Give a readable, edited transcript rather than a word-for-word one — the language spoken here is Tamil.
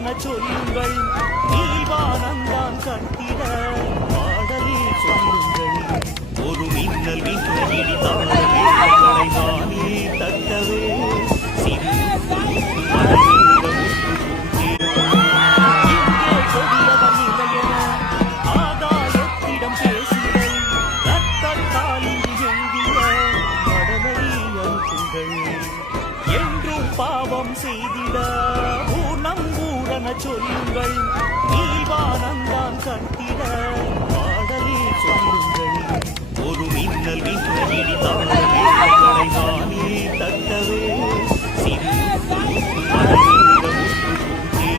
பூரண சொல்லுங்கள் நீவானந்தான் கத்திட பாடலில் சொல்லுங்கள் ஒரு மின்னல் மின்னல் இடிதானே தட்டவே சிறு ஆகாயத்திடம் பேசுங்கள் ரத்தத்தால் எங்கிய கடலை அனுப்புங்கள் என்றும் பாவம் செய்திட பூர்ணம் பூரண சொல்லுங்கள் நீவானந்தான் கத்திட பாடலில் சொல்லுங்கள் ஒரு மின்னல் மின்னல் இடிதானே